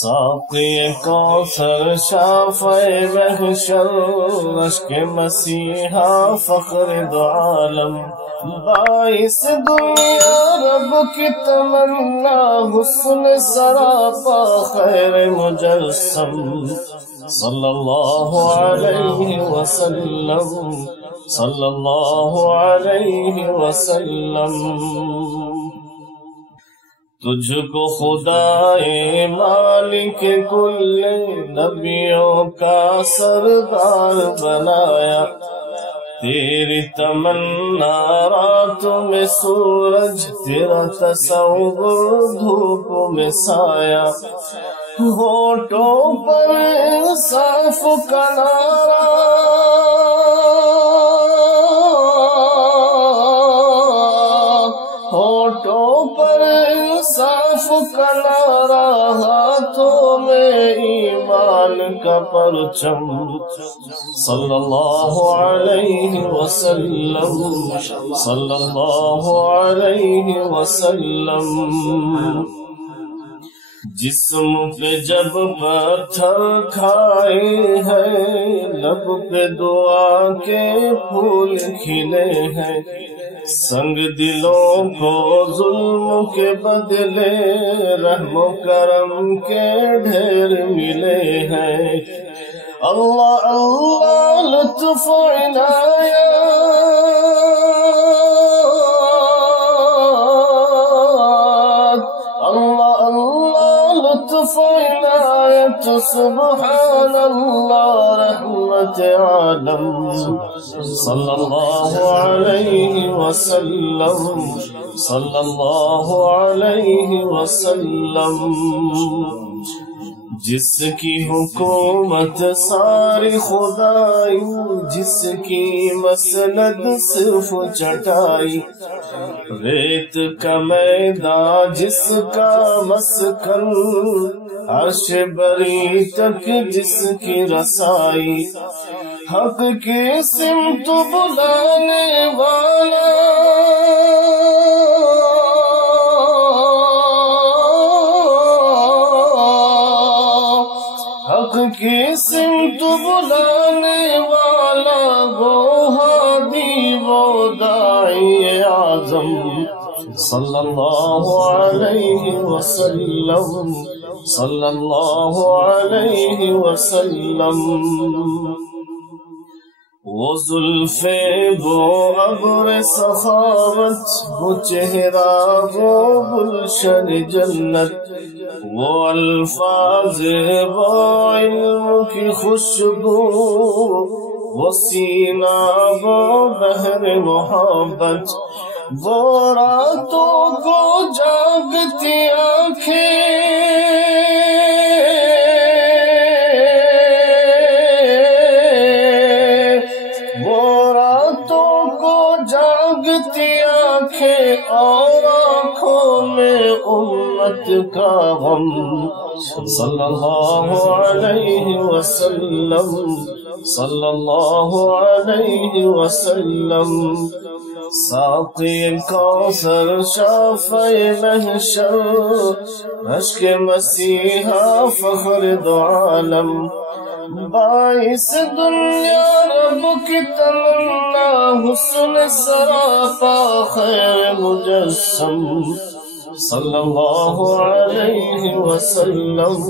ساقی کوثر شافع محشر اشک مسیحا فخر دو عالم باعث دنیا رب کی تمنا حسن سراپا خیر مجسم صلی اللہ علیہ وسلم صلی اللہ علیہ وسلم تجھ کو خدائے مالک کل نبیوں کا سردار بنایا تیری تمنا راتوں میں سورج تیرا تصور دھوپ میں سایہ ہونٹوں پر صاف کا نعرہ ہونٹوں پر صاف کا نعرہ ہاتھوں میں ایمان کا پرچم صلی اللہ علیہ وسلم صلی اللہ علیہ وسلم جسم پہ جب پتھر کھائے ہیں لب پہ دعا کے پھول کھلے ہیں سنگ دلوں کو ظلم کے بدلے رحم و کرم کے ڈھیر ملے ہیں اللہ اللہ لطف و عنایت اللہ اللہ لطف و عنایت سبحان اللہ رحمت عالم صلی اللہ علیہ وسلم صلی اللہ علیہ وسلم جس کی حکومت ساری خدائی جس کی مسند صرف چٹائی ریت کا میدان جس کا مسکن عرش بری تک جس کی رسائی حق کی سمت بلانے والا حق کی سمت بلانے والا وہ ہادی وہ داعی اعظم صلی اللہ علیہ وسلم صلی اللہ علیہ وسلم وہ زلفیں وہ ابر سخاوت وہ چہرہ وہ گلشن جنت وہ الفاظ وہ علم کی خوشبو وہ سینہ وہ بحر محبت وہ راتوں کو جاگتی آنکھیں اور آنکھوں میں امت کا غم صلی اللہ علیہ وسلم صلی اللہ علیہ وسلم ساقی کوثر شافع محشر اشک مسیحا فخر دو عالم باعث دنیا رب کی تمنا حسن سراپا خیر مجسم صلی اللہ علیہ وسلم